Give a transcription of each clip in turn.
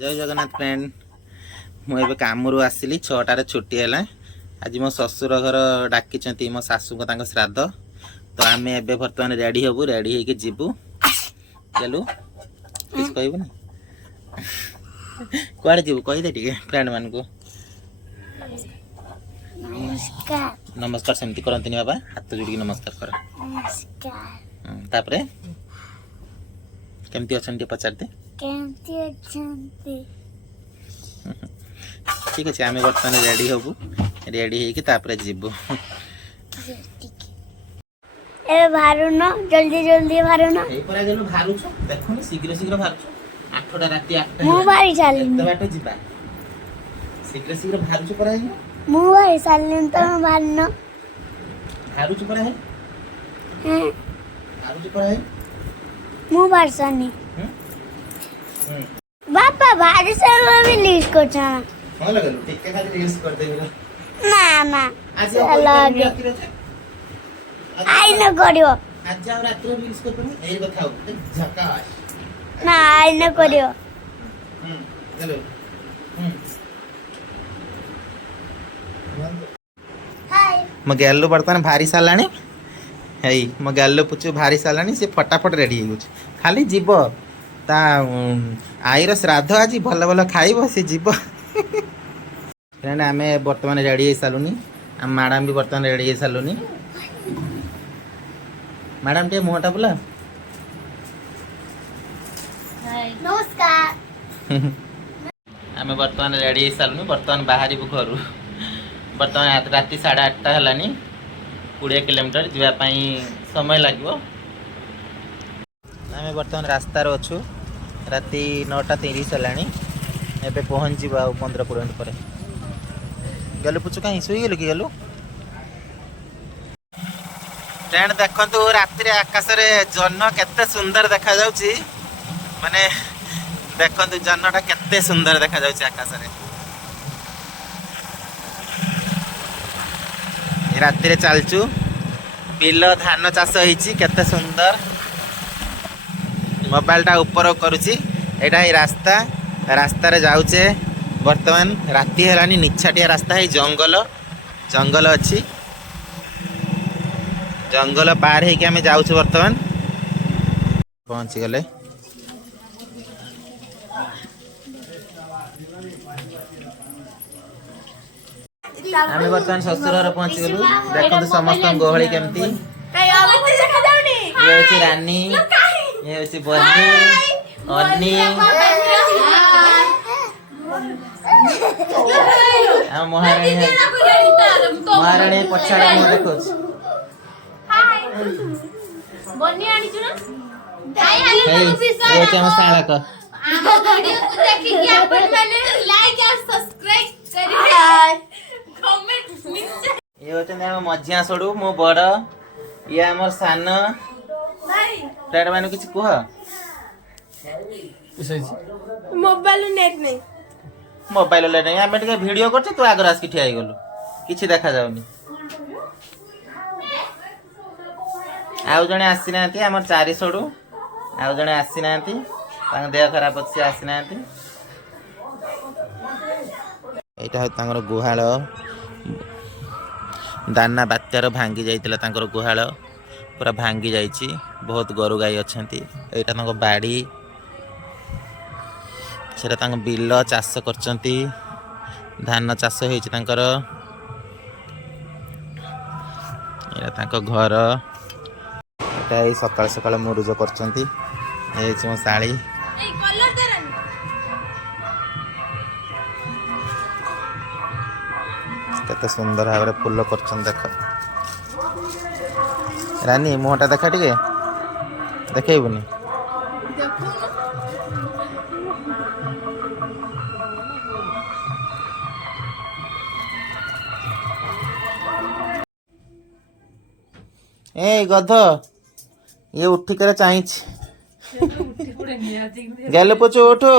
जय जगन्नाथ फ्रेंड मुझे काम आसली 6टार छुट्टी है। आज मो ससुर घर डाकी मो सासू को श्राद्ध तो आम ए बर्तमान रेडी हबू रेडी होके जीवु चलू किस कहबू ना कड़े जीवु कहीदे टे फ्रेंड मान को नमस्कार नमस्कार सेमती करती बाबा हाथ जोड़ नमस्कार कर तापरे केमती अच्छा पचारते ठीक अच्छे आम बर्तमान रेडी हबू रेडी होके तापरे जीवु बाहरुन जल्दी जल्दी बाहरुन एई परा गेलु भारुछ देखुनी शीघ्र शीघ्र भारुछ 8टा राती 8टा मु बारी चालिन तो बाटो जिबा शीघ्र शीघ्र भारुछ परा है मु बारी चालिन तो बाहरुन भारुछ परा है हां भारुछ परा है मु बारी चालनी हम बापा बारी चालना भी लिस्ट को छाना हां लगलु ठीक है खाली रील्स कर देबो ना ना आज लगे आई न करियो आज जाओ रात रो रील्स कर पनी एई बताओ झकास ना आई न करियो हेलो हाय म गैल्लो बर्तमान भारी सालानी हेई म गैल्लो पुछु भारी सालानी से फटाफट रेडी हो खाली जीव ता आईर श्राद्ध आज भल भल खाइब से जीव फ्रेंड आम बर्तमान रेडी हो सारूनी आम मैडम भी बर्तमान रेडी हो सारूनी मैडम टे मुहटा बोला नमस्कार आम बर्तमान रेडी हो सारूनी बर्तमान बाहर घर बर्तमान राति 8:30 है 20 किलोमीटर जावाई समय लगे आम बर्तमान रास्तार अच्छु राति 9:30 है एबे पहुँच 15-20 मिनट पर गलु पुचु कहीं शुई गलु कि गलु फ्रेंड देखु राति आकाश रे जन्न केते सुंदर देखा जाउची माने देखु जन्नटा केते सुंदर देखा जाउची आकाश रे राति रे चलचु बिल धान चाष होईची केते सुंदर मोबाइल टा ऊपर करूची एटा ही रास्ता रास्ता रे जाउचे वर्तमान राति हेलानी निछाटिया रास्ता है जंगल जंगल अच्छी जंगल पार है कि आम जाऊँ वर्तमान पहुँची गले आम बर्तमान ससुर घर पहुँची गलु देखते समस्त गहली केमती ये हूँ रानी ये हूँ बनी अनी महाराणी महाराणी पछाड़ मुह देखो शालक ये हूँ मझिया सड़ू मो बड़ ये आम सान फ्रेंड मान कि कह मोबाइल नेट नहीं मोबाइल नहीं आम टे भिड कर तू आगर आसिक ठिया गलु कि देखा जाऊनी आउ जड़े आसी ना आम 4 सड़ू आउ जड़े आसी ना देह खराब अच्छे आसी ना यहाँ हूँ गुहाल दाना बात्यार भांगी जाइला गुहाल पूरा भांगी जाइए बहुत गोरु गाई अच्छा यहाँ बाड़ी से बिल चाष कर धान चाष हो घर ये सकाल सकाल मुरुज कर मो शाड़ी केते सुंदर भाव फुल कर देख रानी मुहटा देखा टे देखनी ए गध ये उठिकर चाहिए गल पुचो उठो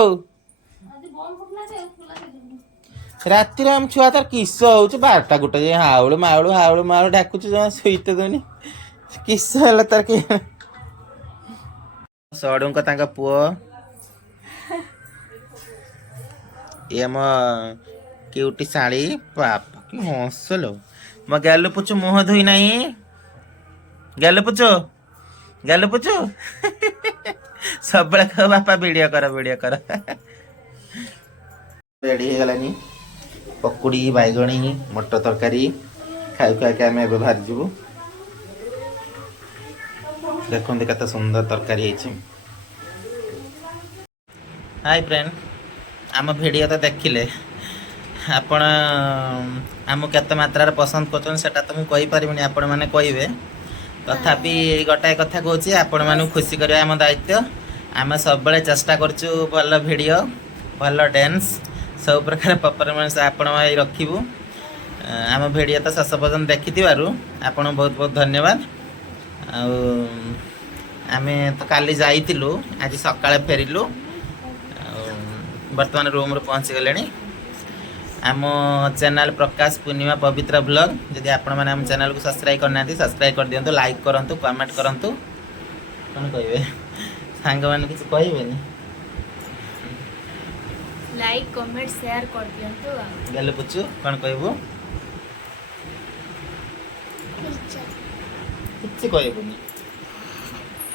राति आम छुआ तार किस हो 12टा 1 हाउल माउल हाउल माउल डाकुच जमा शुईते दौनी किस है तार कि सड़ू पुओ ये आम क्यूटी शाड़ी पाप कि हसलो मो गैलु पुचु मुह धोई नहीं गैलु पुचु सब कह बापा वीडियो कर रेडी हो गलानी पकुड़ी बैगणी मटर तरकारी खाई खाई आम ए बाहर जीवु देखते केते सुंदर तरकारी है। हाय फ्रेंड आम भिडियो तो देखिले आपण आम केते मात्रा पसंद कर तो मुझे पारिनी आपण मैंने कहे तथापि गोटाए कथा कहूँ आपण मानू खुशी करवा आम दायित्व आम सब चेष्टा करचु भल भिडियो भल डांस सब प्रकार परफॉर्मेंस आपण रखिबू आम भिडियो तो शेष पर्यटन देखि आपण बहुत बहुत धन्यवाद आम तो काली जाइलु आज सकाଳେ फेरिलु बर्तमान रूम रे पहुँची गले आम चैनल प्रकाश पूर्णिमा पवित्र ब्लॉग जदि आपण मैंने आम चैनल को सब्सक्राइब करना सब्सक्राइब कर दिंतु लाइक करंतु कमेंट करंतु कौन कहे सांग मैंने किसी कहे लाइक कमेंट शेयर कर दियंतु गले पुचु कौन कहबू किसी कहबुनी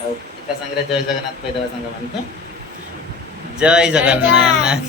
एका संगे जय जगन्नाथ कहीदेवा सांग मान जय जगन्नाथ।